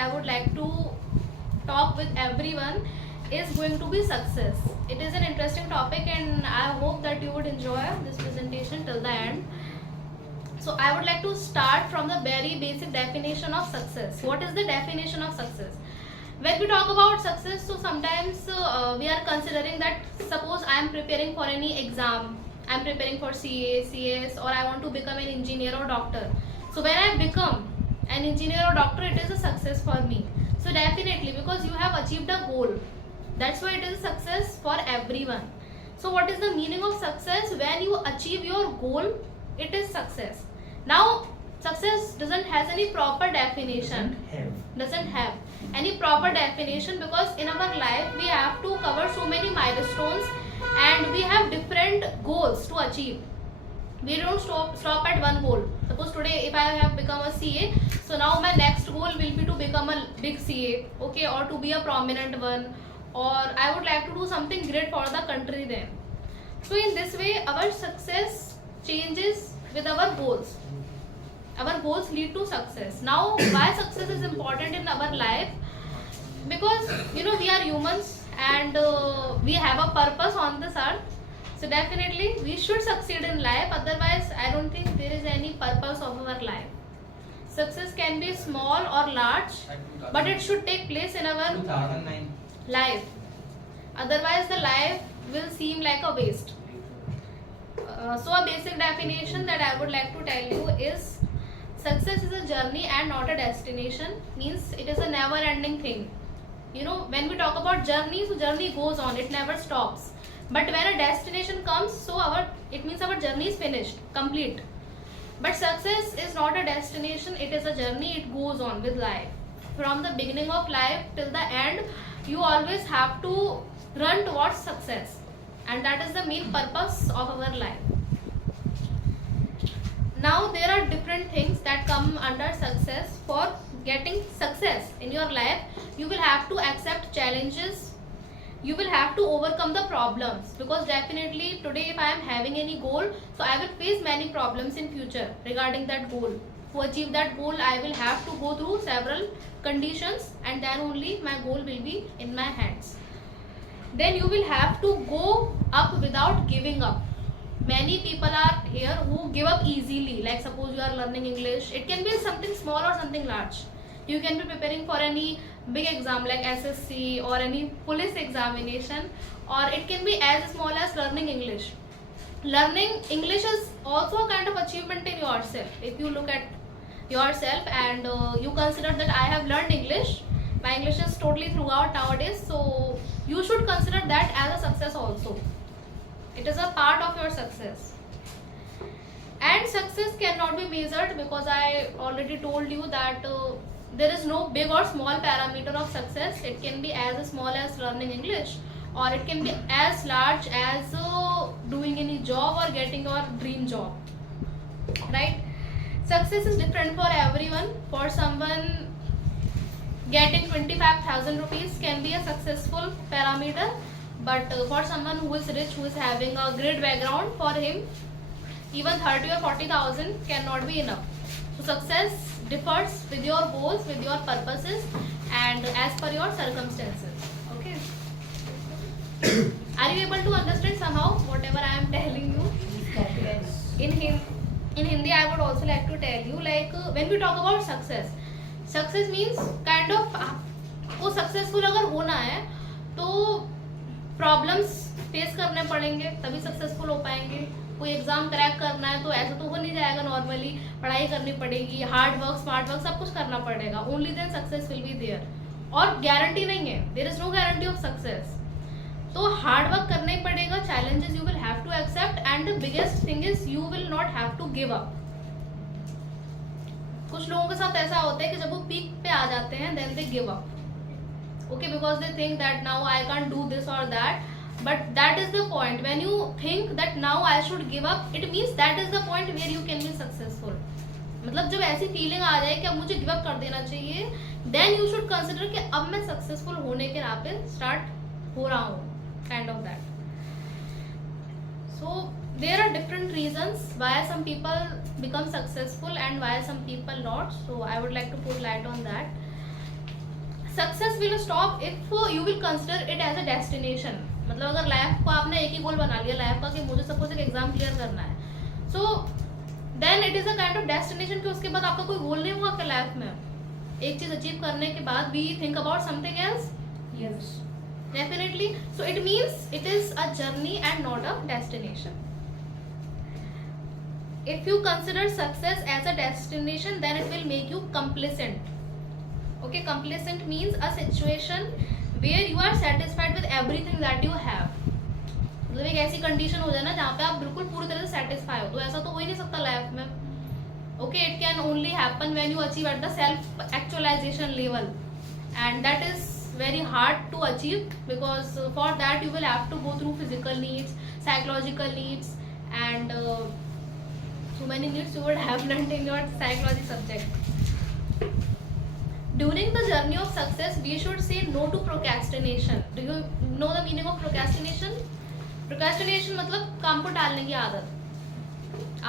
I would like to talk with everyone is going to be success. It is an interesting topic and I hope that you would enjoy this presentation till the end. So I would like to start from the very basic definition of success. What is the definition of success? When we talk about success, so sometimes we are considering that suppose I am preparing for any exam, I am preparing for CA, CS, or I want to become an engineer or doctor. So when I become an engineer or doctor, it is a success for me. So definitely, because you have achieved a goal, that's why it is a success for everyone. So what is the meaning of success? When you achieve your goal, it is success. Now success doesn't has any proper definition, doesn't have any proper definition, because in our life we have to cover so many milestones and we have different goals to achieve. We don't stop at one goal. Suppose today if I have become a CA, so now my next goal will be to become a big CA, okay, or to be a prominent one, or I would like to do something great for the country then. So in this way our success changes with our goals. Our goals lead to success. Now why success is important in our life? Because we are humans and we have a purpose on this earth. So definitely we should succeed in life, otherwise I don't think there is any purpose of our life. Success can be small or large, but it should take place in our life. Otherwise the life will seem like a waste. So a basic definition that I would like to tell you is success is a journey and not a destination. Means it is a never ending thing. When we talk about journey, so journey goes on, it never stops. But when a destination comes, so it means our journey is finished, complete. But success is not a destination, it is a journey, it goes on with life. From the beginning of life till the end, you always have to run towards success. And that is the main purpose of our life. Now there are different things that come under success. For getting success in your life, you will have to accept challenges. You will have to overcome the problems, because definitely today if I am having any goal, so I will face many problems in future regarding that goal. To achieve that goal, I will have to go through several conditions and then only my goal will be in my hands. Then you will have to go up without giving up. Many people are here who give up easily, like suppose you are learning English, it can be something small or something large. You can be preparing for any big exam like SSC or any police examination, or it can be as small as learning English. Learning English is also a kind of achievement in yourself. If you look at yourself and you consider that I have learned English, my English is totally throughout nowadays, so you should consider that as a success also. It is a part of your success. And success cannot be measured, because I already told you that there is no big or small parameter of success. It can be as small as learning English, or it can be as large as doing any job or getting your dream job, right? Success is different for everyone. For someone, getting 25,000 rupees can be a successful parameter, but for someone who is rich, who is having a great background, for him even 30 or 40,000 cannot be enough. So success differs with your goals, with your purposes, and as per your circumstances. Okay. Are you able to understand somehow whatever I am telling you? In Hindi I would also like to tell you, like when we talk about success means kind of को successful अगर होना है तो problems face करने पड़ेंगे, तभी successful हो पाएंगे. कोई एग्जाम क्रैक करना है तो ऐसा तो हो नहीं जाएगा. नॉर्मली पढ़ाई करनी पड़ेगी, हार्ड वर्क, स्मार्ट वर्क, सब कुछ करना पड़ेगा. Only then success will be there. और गारंटी नहीं है, there is no guarantee of success. तो हार्ड वर्क करना ही पड़ेगा. Challenges you will have to accept, and the biggest thing is you will not have to give up. कुछ लोगों के साथ ऐसा होता है कि जब वो पीक पे आ जाते हैं then they give up. Okay, because they think that now I can't do this or that, but that is the point. When you think that now I should give up, it means that is the point where you can be successful. मतलब जब ऐसी feeling आ जाए कि अब मुझे give up कर देना चाहिए, then you should consider कि अब मैं सक्सेसफुल होने के राह पे स्टार्ट हो रहा हूँ, kind of that. So there are different reasons why some people become successful and why some people not. So I would like to put light on that. Success will stop if you will consider it as a destination. मतलब अगर life को आपने एक ही गोल बना लिया life का कि मुझे सपोज एक एग्जाम क्लियर करना है, so then it is a kind of destination कि उसके बाद आपका कोई गोल नहीं होगा आपके लाइफ में. एक चीज अचीव करने के बाद we think about something else. Yes. Definitely. So it means it is a journey and not a destination. If you consider success as a destination, then it will make you complacent. Okay, complacent means a situation where you are satisfied with everything that you have. मतलब एक ऐसी condition हो जाए ना जहाँ पे आप बिल्कुल पूरी तरह से सेटिस्फाई हो. तो ऐसा तो हो ही नहीं सकता लाइफ में. Okay, it can only happen when you achieve at the self actualization level, and that is very hard to achieve because for that you will have to go through physical needs, psychological needs, and so many needs you would have learned in your psychology subject. During the journey of success, we should say no to procrastination. Do you know the meaning of procrastination? Procrastination मतलब काम को टालने की आदत.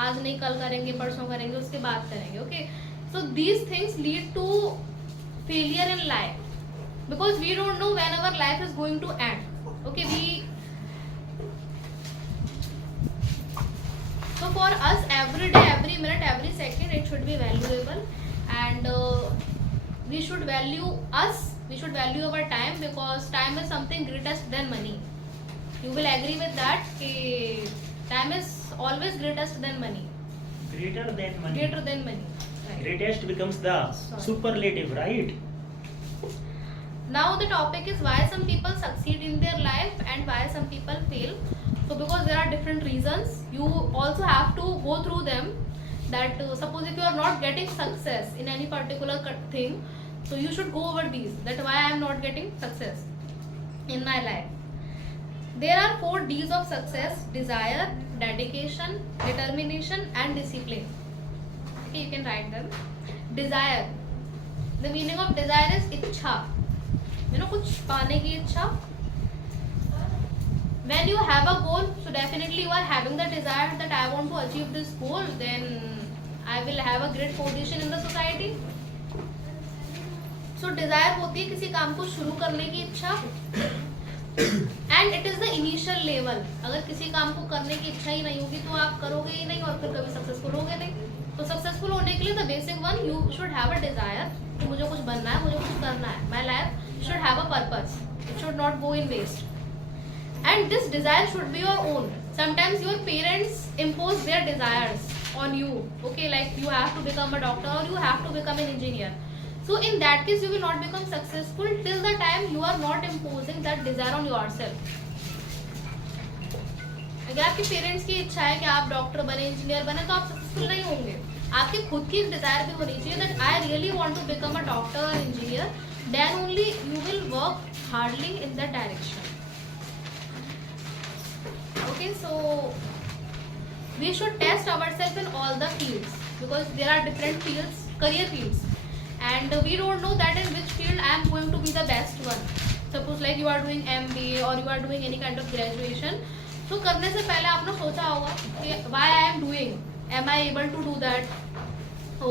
आज नहीं, कल करेंगे, परसों करेंगे, उसके बाद करेंगे. Okay, so these things lead to failure in life because we don't know when our life is going to end. Okay, so for us every day, every minute, every second it should be valuable, and we should value us, we should value our time because time is something greatest than money. You will agree with that कि time is always greatest than money. Greater than money. Greater than money. Right. Greatest becomes the Sorry. superlative, right? Now the topic is why some people succeed in their life and why some people fail. So because there are different reasons, you also have to go through them. That suppose if you are not getting success in any particular thing, so you should go over these. That why I am not getting success in my life. There are 4 D's of success: desire, dedication, determination, and discipline. Okay, you can write them. Desire. The meaning of desire is इच्छा. You know, कुछ पाने की इच्छा. When you have a goal, so definitely you are having the desire that I want to achieve this goal, then I will have a great position in the society. So desire होती है किसी काम को शुरू करने की इच्छा. And it is the initial level. अगर किसी काम को करने की इच्छा ही नहीं होगी तो आप करोगे ही नहीं और फिर कभी सक्सेसफुल होगे नहीं. तो सक्सेसफुल होने के लिए the basic one, you should have a desire कि मुझे कुछ बनना है, मुझे कुछ करना है. My life should have a purpose, it should not go in waste, and this desire should be your own. Sometimes your parents impose their desires on you. Okay, like you have to become a doctor or you have to become an engineer. So in that case you will not become successful till the time you are not imposing that desire on yourself. अगर आपके parents की इच्छा है कि आप doctor बने, engineer बने, तो आप सक्सेसफुल नहीं होंगे. आपकी खुद की एक डिजायर भी होनी चाहिए that I really want to become a doctor or engineer. Then only you will work hardly in that direction. Okay, so we should test ourselves in all the fields because there are different fields, career fields, and we don't know that in which field I am going to be the best one. Suppose like you are doing MBA or you are doing any kind of graduation, so करने से पहले आपने सोचा होगा कि why I am doing, am I able to do that,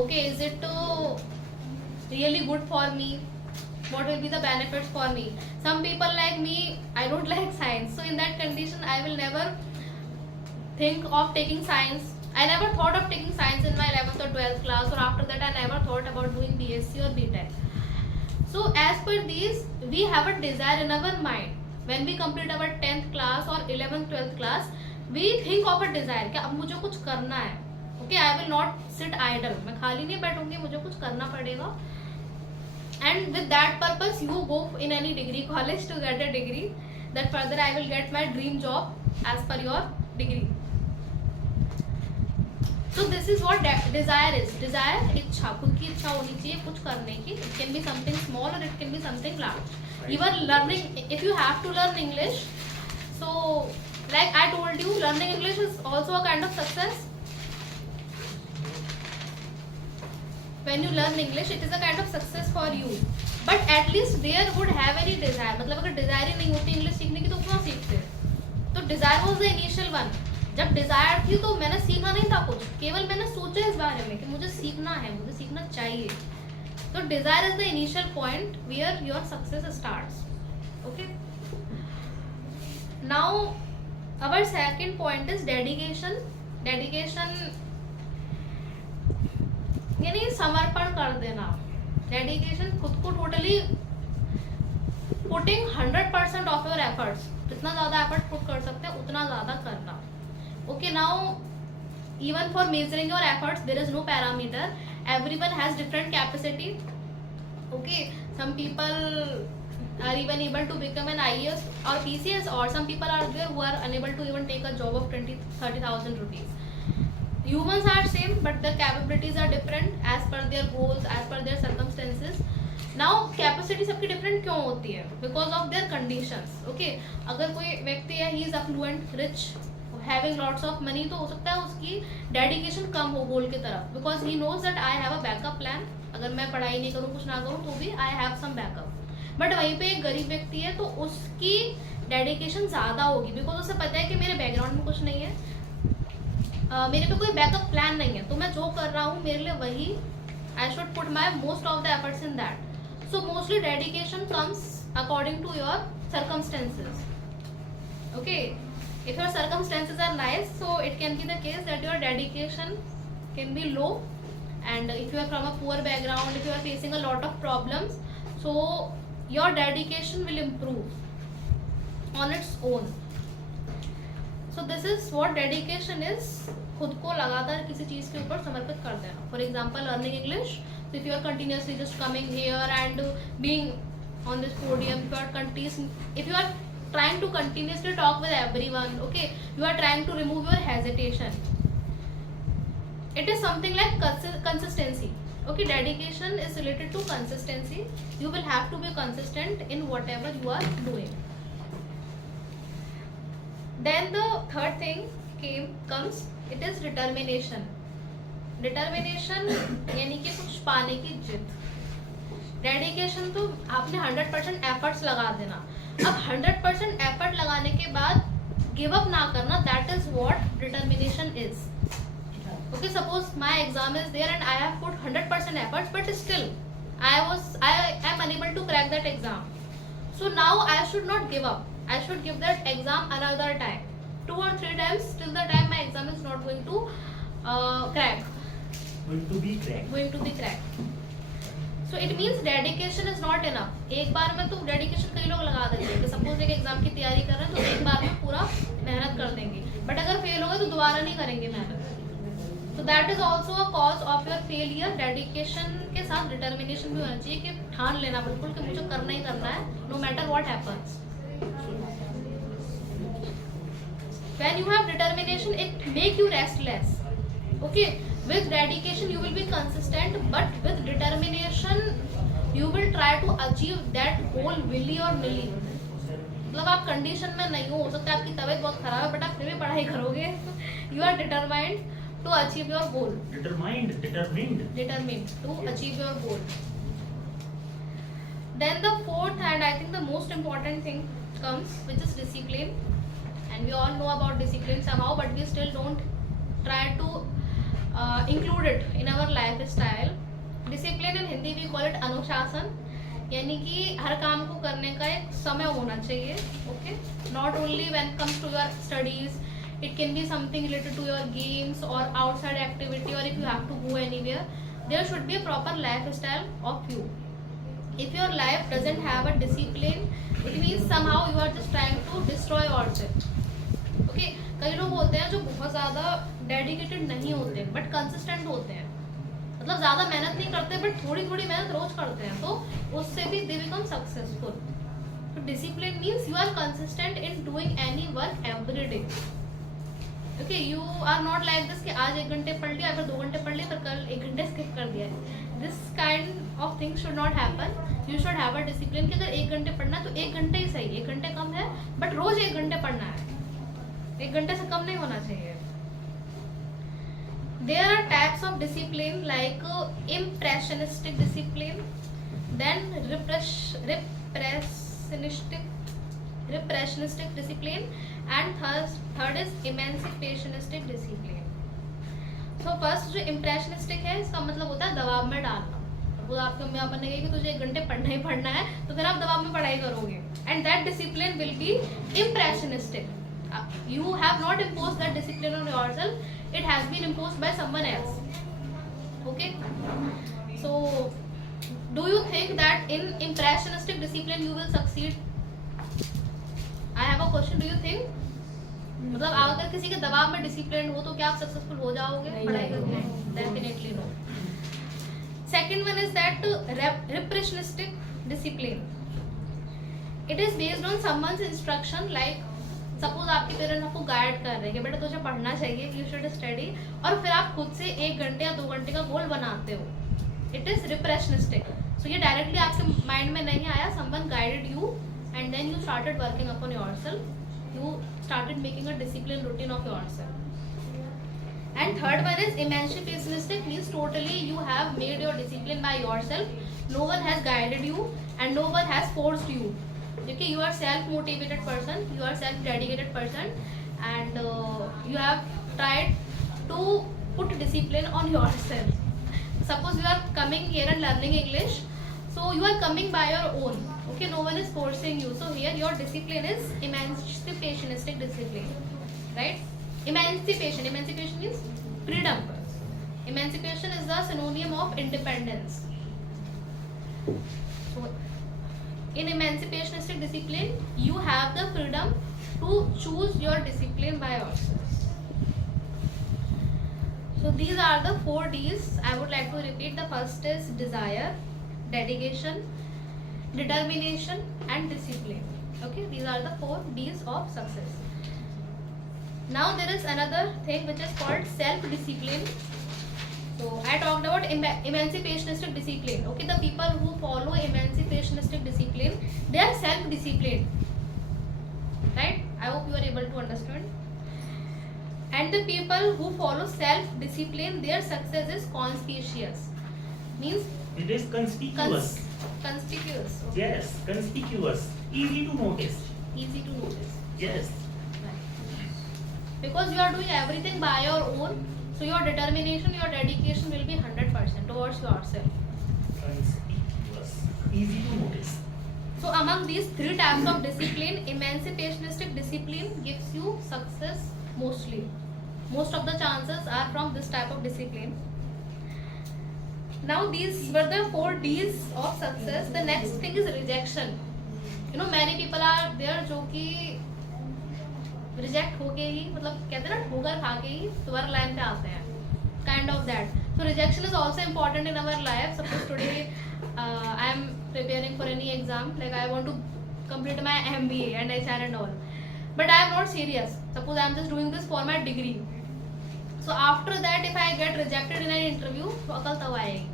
okay, is it really good for me, what will be the benefits for me. Some people like me, I don't like science, so in that condition I will never think of taking science. I never thought of taking science in my 11th or 12th class, or after that I never thought about doing BSc or BTech. So as per these, we have a desire in our mind. When we complete our 10th class or 11th 12th class, we think of a desire कि अब मुझे कुछ करना है. Okay, I will not sit idle. मैं खाली नहीं बैठूंगी, मुझे कुछ करना पड़ेगा. And with that purpose, you go in any degree college to get a degree. That further I will get my dream job as per your degree. So this is what desire is. Desire, इच्छा, खुद की इच्छा होनी चाहिए कुछ करने की. It can be something small or it can be something large. Right. Even learning, if you have to learn English, so like I told you, learning English is also a kind of success. When you learn English, it is a kind of success for you. But at least there would have any desire. मतलब अगर desire ही नहीं होती English सीखने की तो क्यों सीखते? तो desire was the initial one. जब डिजायर थी तो मैंने सीखा नहीं था कुछ, केवल मैंने सोचा इस बारे में कि मुझे सीखना है, मुझे सीखना चाहिए. So desire is the initial point where your success starts. Okay. Now our second point is dedication. Dedication यानी समर्पण कर देना. Dedication खुद को totally putting 100% of your efforts. जितना ज़्यादा effort put कर सकते हैं उतना ज़्यादा करना. Okay, now even for measuring your efforts there is no parameter. Everyone has different capacity. Okay, some people are even able to become an IAS or PCS, or some people are there who are unable to even take a job of 20-30,000 rupees. Humans are same, but their capabilities are different as per their goals, as per their circumstances. Now capacity सबकी different क्यों होती है? Because of their conditions. Okay, अगर कोई व्यक्ति है, he is affluent, rich, having lots of money, तो हो सकता है उसकी dedication कम हो गोल की तरफ, because he knows that I have a backup plan. अगर मैं पढ़ाई नहीं करूँ, कुछ ना करूँ, तो भी I have some backup. But वहीं पे एक गरीब व्यक्ति है तो उसकी डेडिकेशन ज़्यादा होगी, बिकॉज उसे पता है कि मेरे बैकग्राउंड में कुछ नहीं है, मेरे पे कोई बैकअप प्लान नहीं है, तो मैं जो कर रहा हूँ मेरे लिए वही, I should put my most of the efforts in that. So mostly dedication comes according to your circumstances. Okay, if your circumstances are nice, so it can be the case that your dedication can be low, and if you are from a poor background, if you are facing a lot of problems, so your dedication will improve on its own. So this is what dedication is. खुद को लगातार किसी चीज के ऊपर समर्पित कर देना. For example, learning English. So if you are continuously just coming here and being on this podium, if you are trying to continuously talk with everyone, okay, you are trying to remove your hesitation. It is something like consistency. Okay, dedication is related to consistency. You will have to be consistent in whatever you are doing. Then the third thing comes, it is determination. Determination यानी कि कुछ पाने की जिद. Dedication तो आपने 100% efforts लगा देना. अब 100% effort लगाने के बाद give up ना करना, that is what determination is. Okay, suppose my exam is there and I have put 100% efforts, but still I am unable to crack that exam. So now I should not give up. I should give that exam another time, 2 or 3 times, till the time my exam is not going to crack. Going to be cracked. So it means dedication is not enough. एक बार में तो dedication कई लोग लगा देते हैं कि suppose एक एग्जाम की तैयारी कर रहे हैं तो एक बार में पूरा मेहनत कर देंगे, बट अगर फेल हो गए तो दोबारा नहीं करेंगे मेहनत. So that is also a cause of your failure. Dedication के साथ determination भी होना चाहिए कि ठान लेना बिल्कुल कि मुझे करना ही करना है, no matter what happens. When you have determination, it make you restless. Okay, with dedication you will be consistent, but with determination you will try to achieve that goal willy or nilly. मतलब आप condition में नहीं हो सकता है आपकी तबीयत बहुत खराब है, बट आप फिर भी पढ़ाई करोगे. You are determined to achieve your goal. Determined to achieve your goal. Then the fourth and I think the most important thing comes, which is discipline. And we all know about discipline somehow, but we still don't try to include it in our lifestyle. Discipline in Hindi we call it अनुशासन, यानी कि हर काम को करने का एक समय होना चाहिए. Okay, not only when it comes to your studies. It can be something related to your games or outside activity, or if you have to go anywhere, there should be a proper lifestyle of you. If your life doesn't have a discipline, it means somehow you are just trying to destroy yourself. Okay, कई लोग होते हैं जो बहुत ज़्यादा dedicated नहीं होते but consistent होते हैं, मतलब ज़्यादा मेहनत नहीं करते but थोड़ी थोड़ी मेहनत रोज करते हैं, तो उससे भी they become successful. So discipline means you are consistent in doing any work every day. Okay, you are not like this कि आज 1 घंटे पढ़ लिया, फिर 2 घंटे पढ़ लिया, फिर कल 1 घंटे स्किप कर दिया. This kind of thing should not happen. You should have a discipline कि अगर 1 घंटे पढ़ना है तो 1 घंटे ही सही, 1 घंटे कम है, बट रोज 1 घंटे पढ़ना है, 1 घंटे से कम नहीं होना चाहिए. There are types of discipline like impressionistic discipline, then repressionistic discipline, and third is emancipationistic discipline. So first जो impressionistic है, इसका मतलब होता है दबाव में डालना. सपोज आपके मम्मी पापा ने कहा कि तुझे 1 घंटे पढ़ना ही पढ़ना है, तो फिर आप दबाव में पढ़ाई करोगे, and that discipline will be impressionistic. You have not imposed that discipline on yourself, it has been imposed by someone else. Okay, so do you think that in impressionistic discipline you will succeed? I have a question. Do you think, मतलब अगर किसी के दबाव में discipline हो तो क्या आप सक्सेसफुल हो जाओगे पढ़ाई करके? Definitely no. Second one is that repressionistic discipline. It is based on someone's instruction. Like suppose आपके पेरेंट्स आपको गाइड कर रहे हैं कि बेटा तुझे पढ़ना चाहिए, यू शुड स्टडी, और फिर आप खुद से 1 घंटे या 2 घंटे का गोल बनाते हो. It is repressionistic. सो ये डायरेक्टली आपके माइंड में नहीं आया, someone guided you and then you started working upon yourself, you started making a disciplined routine of yourself. And third one is emancipationistic, means totally you have made your discipline by yourself, no one has guided you and no one has forced you. Okay, you are self motivated person, you are self dedicated person, and you have tried to put discipline on yourself. Suppose you are coming here and learning English, so you are coming by your own. Okay, no one is forcing you. So here your discipline is emancipationistic discipline, right? Emancipation means freedom. Emancipation is the synonym of independence. So in emancipationistic discipline, you have the freedom to choose your discipline by yourself. So these are the 4 D's. I would like to repeat. The first is desire, dedication, determination and discipline. Okay, these are the 4 D's of success. Now there is another thing which is called self-discipline. So I talked about emancipationistic discipline. Okay, the people who follow emancipationistic discipline, they are self-disciplined, right? I hope you are able to understand. And the people who follow self-discipline, their success is conspicuous. Means It is conspicuous. Conspicuous. Okay. Yes, conspicuous. Easy to notice. Easy to notice. Yes. Right. Because you are doing everything by your own, so your determination, your dedication will be 100% towards yourself. Conspicuous. Easy to notice. So among these 3 types of discipline, emancipationistic discipline gives you success mostly. Most of the chances are from this type of discipline. Now these were the 4 D's of success. The next thing is rejection. You know, many people are there जो कि reject होके ही, मतलब कहते हैं ना, ठोकर खा के ही दोबारा लाइन पे आते हैं. Kind of that. So rejection is also important in our life. Suppose today I am preparing for any exam, like I want to complete my MBA and HR and all, but I am not serious. Suppose I am just doing this for my degree. So after that, if I get rejected in an interview, तो अकल तब आएगी.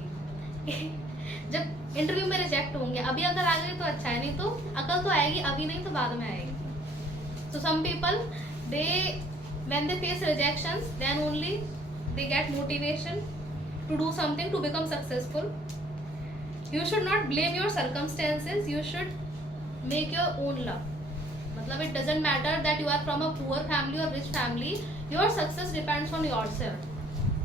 जब interview में reject होंगे, अभी अगर आ गए तो अच्छा है, नहीं तो अकल तो आएगी, अभी नहीं तो बाद में आएगी. So some people, when they face rejections, then only they get motivation to do something to become successful. You should not blame your circumstances, you should make your own luck. मतलब it doesn't matter that you are from a poor family or rich family, your success depends on yourself.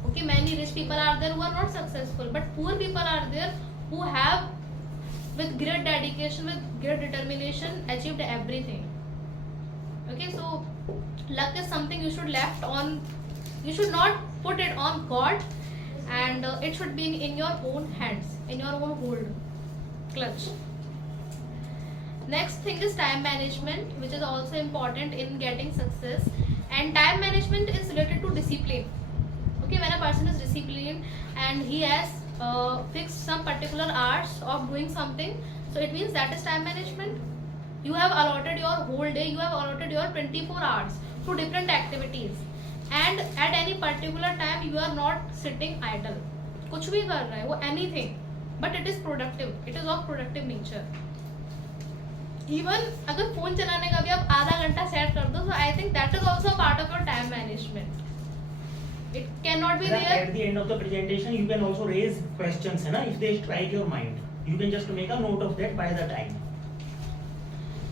Okay, many rich people are there who are not successful, but poor people are there who have, with great dedication, with great determination, achieved everything. Okay, so luck is something you should not put it on God, and it should be in your own hands, in your own hold, clutch. Next thing is time management, which is also important in getting success, and time management is related to discipline. Okay, when a person is disciplined and he has fixed some particular hours of doing something, so it means that is time management. You have allotted your whole day, you have allotted your 24 hours to different activities, and at any particular time you are not sitting idle. कुछ भी कर रहे हैं वो, anything, but it is productive, it is of productive nature. Even अगर phone चलाने का भी आप आधा घंटा सेट कर दो, so I think that is also a part of your time management. It cannot be there. At the end of the presentation, you can also raise questions, है ना? If they strike your mind, you can just make a note of that by the time.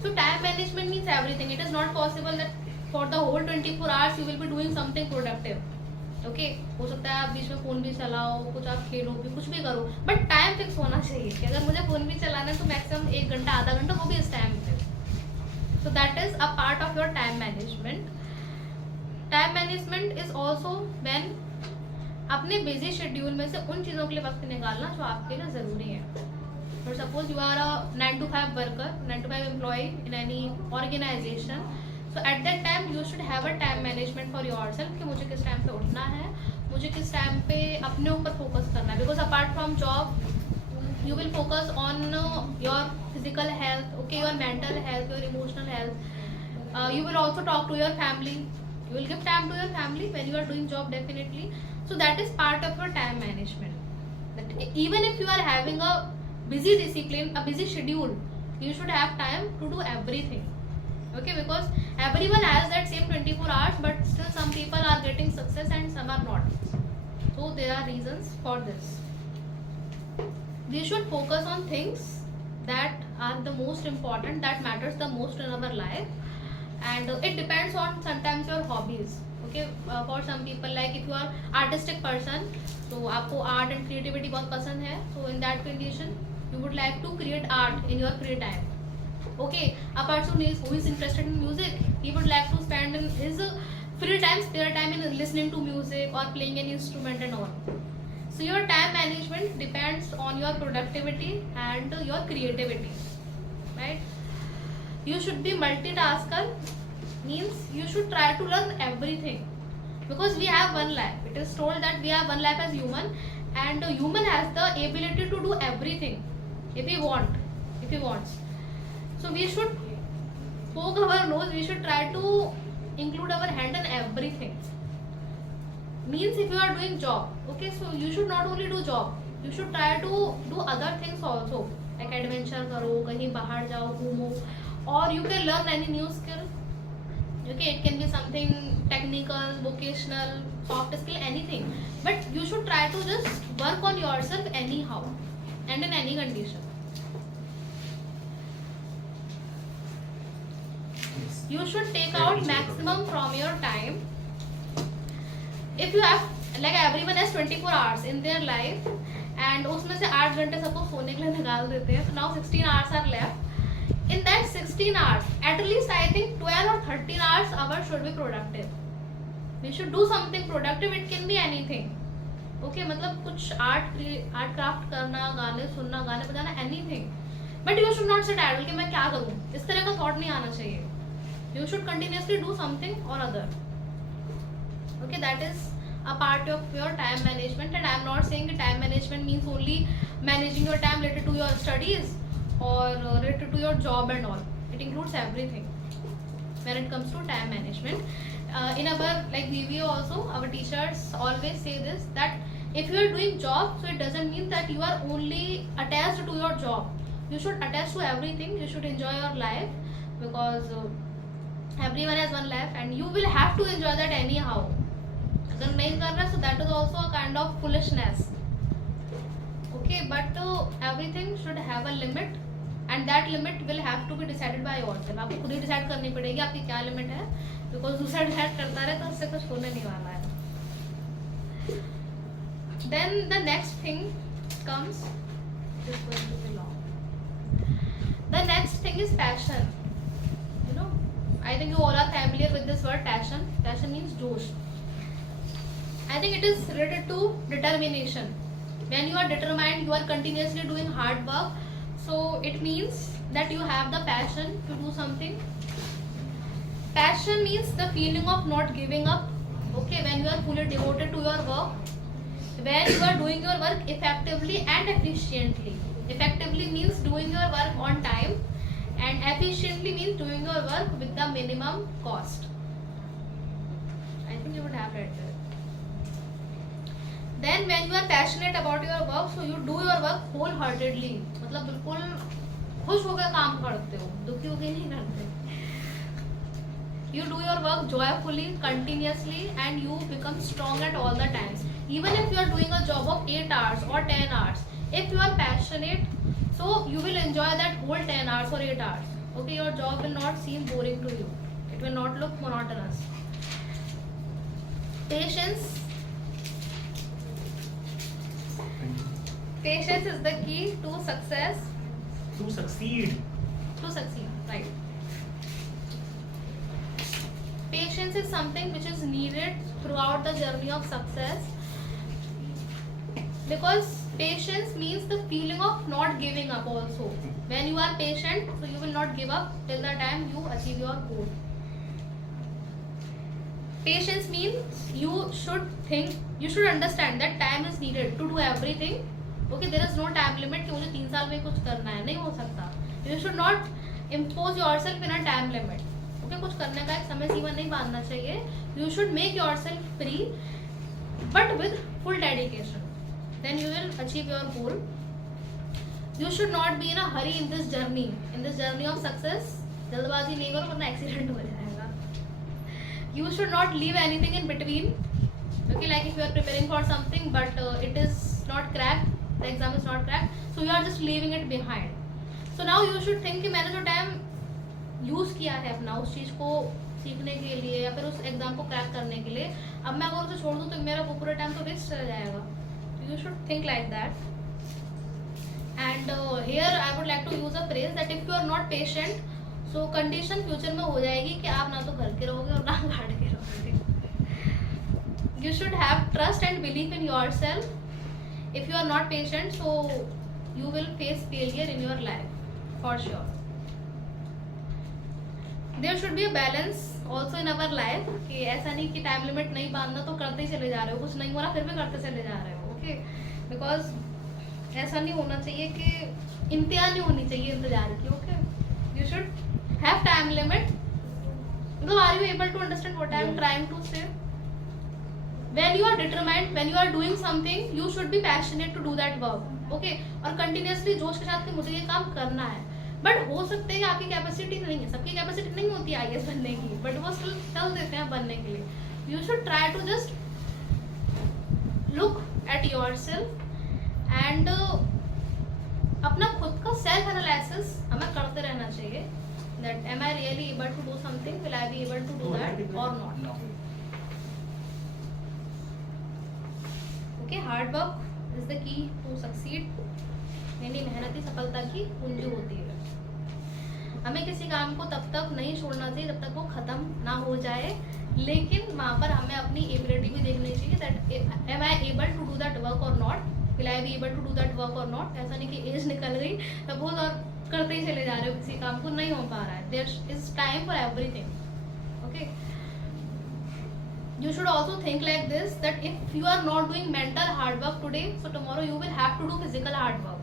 So time management means everything. It is not possible that for the whole 24 hours you will be doing something productive. Okay हो सकता है आप बीच में phone भी चलाओ, कुछ आप खेलो भी, कुछ भी करो, बट टाइम फिक्स होना चाहिए कि अगर मुझे फ़ोन भी चलाना है तो मैक्सिमम 1 घंटा आधा घंटा, वो भी इस टाइम पे. So that is a part of your time management. Time management is also when अपने बिजी शेड्यूल में से उन चीज़ों के लिए वक्त निकालना जो आपके लिए ज़रूरी है. For suppose you are a 9 to 5 worker, 9 to 5 employ in any organisation. So at that time you should have a time management for yourself कि मुझे किस टाइम पे उठना है, मुझे किस टाइम पे अपने ऊपर फोकस करना है. Because apart from job you will focus on your physical health, okay, your mental health, your emotional health. You will also talk to your family. You will give time to your family when you are doing job, definitely. So that is part of your time management. That even if you are having a busy discipline, a busy schedule, you should have time to do everything. Okay, because everyone has that same 24 hours, but still some people are getting success and some are not. So there are reasons for this. We should focus on things that are the most important, that matters the most in our life, and it depends on sometimes your hobbies. Okay, for some people, like if you are artistic person, so आपको art and creativity बहुत पसंद है, so in that condition you would like to create art in your free time. Okay, a person who is interested in music, he would like to spend in his free time, spare time in listening to music or playing an instrument and all. So your time management depends on your productivity and your creativity, right? You should be multitasker, means you should try to learn everything, because we have one life. It is told that we have one life as human, and a human has the ability to do everything if he wants. So we should poke our nose, we should try to include our hand in everything. Means if you are doing job, okay, so you should not only do job, you should try to do other things also, like adventure करो, कहीं बाहर जाओ, घूमो, or you can learn any new skill. Okay, it can be something technical, vocational, soft skill, anything, but you should try to just work on yourself anyhow and in any condition. You should take out maximum from your time. If you have, like everyone has 24 hours in their life, and उसमें से 8 घंटे सबको सोने के लिए निकाल देते हैं, so now 16 hours are left. In that 16 hours, at least I think 12 or 13 hours should be productive. We should do something productive. It can be anything. Okay, मतलब कुछ art craft करना, गाने सुनना, गाने बजाना, anything. But you should not sit idle कि मैं क्या करूँ, इस तरह का thought नहीं आना चाहिए. You should continuously do something or other. Okay, that is a part of your time management, and I am not saying that time management means only managing your time related to your studies or related to your job and all. It includes everything when it comes to time management. In our like BBA also, our teachers always say this, that if you are doing job, so it doesn't mean that you are only attached to your job. You should attach to everything. You should enjoy your life, because everyone has one life and you will have to enjoy that anyhow. अगर नहीं कर रहा, so that is also a kind of foolishness. Okay, but everything should have a limit, and that limit will have to be decided by yourself. आपको खुद ही decide करनी पड़ेगी आपकी क्या लिमिट है, बिकॉज दूसरा डिसाइड करता रहे तो उससे कुछ होने नहीं वाला है. Then the next thing comes, is going to be long. The next thing is passion. You know, I think you all are familiar with this word passion. Passion means josh. I think it is related to determination. When you are determined, you are continuously doing hard work. So it means that you have the passion to do something. Passion means the feeling of not giving up. Okay, when you are fully devoted to your work, when you are doing your work effectively and efficiently. Effectively means doing your work on time, and efficiently means doing your work with the minimum cost. I think you would have read that. Then when you are passionate about your work, so you do your work wholeheartedly. मतलब बिल्कुल खुश होकर काम करते हो, दुखी होकर नहीं करते. You do your work joyfully, continuously, and you become strong at all the times. Even if you are doing a job of 8 hours or 10 hours, if you are passionate, so you will enjoy that whole 10 hours or 8 hours. Okay, your job will not seem boring to you. It will not look monotonous. Patience Patience is the key to success. To succeed. To succeed, right? Patience is something which is needed throughout the journey of success, because patience means the feeling of not giving up also. When you are patient, so you will not give up till the time you achieve your goal. Patience means you should understand that time is needed to do everything. Okay, there is no time limit कि मुझे 3 साल में कुछ करना है, नहीं हो सकता. You should not impose yourself in a time limit. Okay, कुछ करने का एक समय सीमा नहीं बांधना चाहिए. You should make yourself free, but with full dedication. Then you will achieve your goal. You should not be in a hurry in this journey of success. जल्दबाजी नहीं करो वरना एक्सीडेंट हो जाएगा. You should not leave anything in between. Okay, like if you are preparing for something but it is not cracked, the exam is not cracked, so you are just leaving it behind. So now you should think कि मैंने जो time use किया है अपना उस चीज को सीखने के लिए या फिर उस एग्जाम को क्रैक करने के लिए, अब मैं अगर उसे छोड़ दूँ तो मेरा वो पूरा टाइम तो वेस्ट चला जाएगा. You should think like that. And here I would like to use a phrase that if you are not patient, so condition future में हो जाएगी कि आप ना तो घर के रहोगे और ना घाट के रहोगे. You should have trust and belief in yourself. If you are not patient, so you will face failure in your life for sure. There should be a balance also in our life. कि ऐसा नहीं कि time limit नहीं बांधना तो करते ही चले जा रहे हो, कुछ नहीं हो रहा फिर भी करते चले जा रहे हो. ओके, बिकॉज ऐसा नहीं होना चाहिए कि इंतजार नहीं होनी चाहिए इंतजार की. Okay, you should have time limit. Are you able to understand what I am trying to say? When you are determined, when you are doing something, you should be passionate to do that work. Okay, और continuously जोश के साथ कि मुझे ये काम करना है. बट हो सकते हैं आपकी कैपेसिटी नहीं है, सबकी कैपेसिटी नहीं होती है IAS बनने की, बट वो स्टिल चल देते हैं बनने के लिए. You should try to just look at yourself and अपना खुद का सेल्फ एनालिसिस हमें करते रहना चाहिए. That am I really able to do something? Will I be able to do that or not? No. Okay, hard work is the key to succeed. यानी मेहनत ही सफलता की कुंजी होती है. हमें किसी काम को तब तक नहीं छोड़ना चाहिए जब तक वो खत्म ना हो जाए, लेकिन वहाँ पर हमें अपनी एबिलिटी भी देखनी चाहिए. that am I able to do that work or not? Will I be able to do that work or not? ऐसा नहीं कि एज निकल गई तब बहुत और करते ही चले जा रहे हो, किसी काम को नहीं हो पा रहा है. There is time for everything. Okay, you should also think like this, that if you are not doing mental hard work today, so tomorrow you will have to do physical hard work.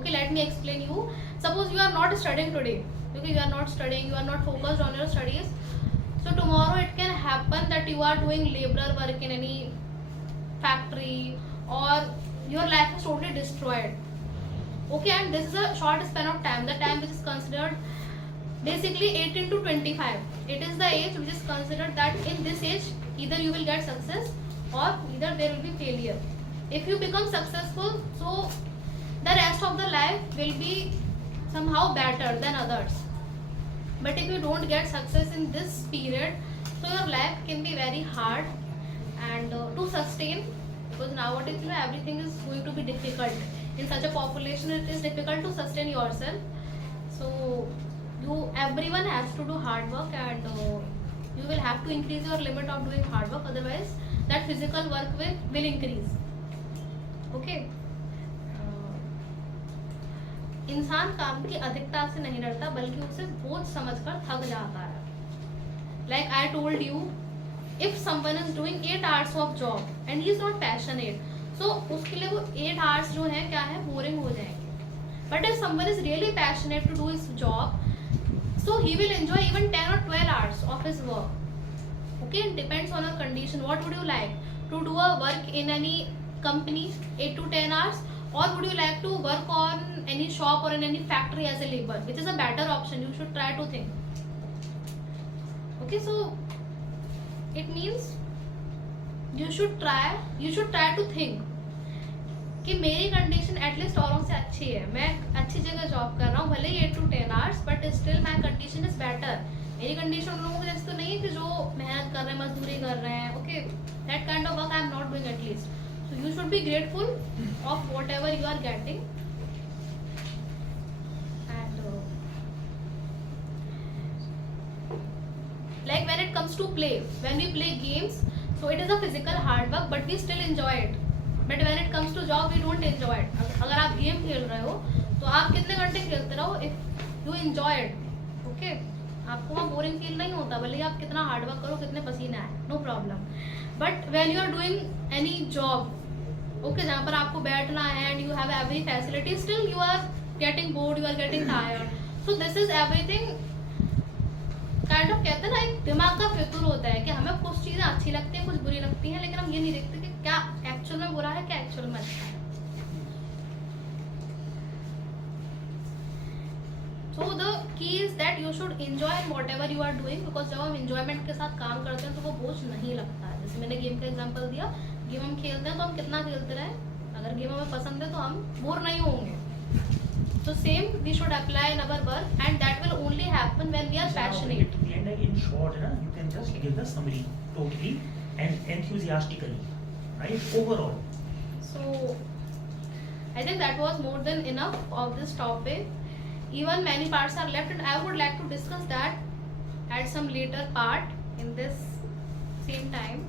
Okay, let me explain you. Suppose you are not studying today. Okay, you are not studying, you are not focused on your studies, so tomorrow it can happen that you are doing laborer work in any factory or your life is totally destroyed. Okay, and this is a short span of time, the time which is considered basically 18 to 25. It is the age which is considered that in this age either you will get success or either there will be failure. If you become successful, so the rest of the life will be somehow better than others. But if you don't get success in this period, so your life can be very hard and to sustain, because nowadays everything is going to be difficult. In such a population, it is difficult to sustain yourself. So everyone has to do hard work, and you will have to increase your limit of doing hard work. Otherwise, that physical work will increase. Okay. इंसान काम की अधिकता से नहीं डरता, बल्कि उसे बोझ समझकर थक जाता है. Like I told you, if someone is doing 8 hours of job and he is not passionate, so उसके लिए वो 8 hours जो है क्या है, बोरिंग हो जाएंगे. But if someone is really passionate to do his job, so he will enjoy even 10 or 12 hours of his work. Okay, it depends on your condition. What would you like to do a work in any company 8 to 10 hours, or would you like to work on any shop or in any factory as a labor, which is a better option? You should try to think. Okay, so it means you should try to think कि मेरी condition at least औरों से अच्छी है, मैं अच्छी जगह job कर रहा हूँ, भले ही 8 to 10 hours, but still my condition is better. मेरी कंडीशन उन लोगों के जैसे तो नहीं है कि जो मेहनत कर रहे हैं, मजदूरी कर रहे हैं. Okay, that kind of work I am not doing at least. So you should be grateful of whatever you are getting. And like when it comes to play, when we play games, so it is a physical hard work but we still enjoy it. But when it comes to job, we don't enjoy it. अगर आप game खेल रहे हो तो आप कितने घंटे खेलते रहो, if you enjoy it, okay, आपको वहाँ बोरिंग फील नहीं होता, भले ही आप कितना हार्ड वर्क करो, कितने पसीने आए, no problem. But when you are doing any job, okay, जहाँ पर आपको बैठना है and you have every facility, still you are getting bored, you are getting tired. So this is everything kind of, कहते हैं ना, एक दिमाग का फितूर होता है कि हमें कुछ चीज़ें अच्छी लगती हैं, कुछ बुरी लगती हैं, लेकिन हम ये नहीं देखते कि क्या एक्चुअल में बुरा है, क्या एक्चुअल में अच्छा है. So the key is that you should enjoy whatever you are doing, because जब हम enjoyment के साथ काम करते हैं तो वो बोझ नहीं लगता है. जैसे मैंने गेम का एग्जांपल दिया, गेम हम खेलते हैं तो हम कितना खेलते रहे, अगर गेम हमें पसंद है तो हम बोर नहीं होंगे. So same we should apply in our work, and that will only happen when we are passionate. And in short, you can just give the summary totally and enthusiastically, right? Overall. So I think that was more than enough of this topic. Even many parts are left, and I would like to discuss that at some later part in this same time.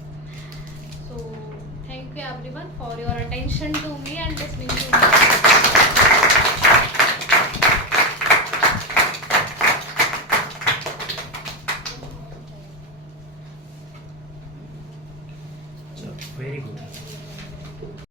So thank you everyone for your attention to me and listening to me.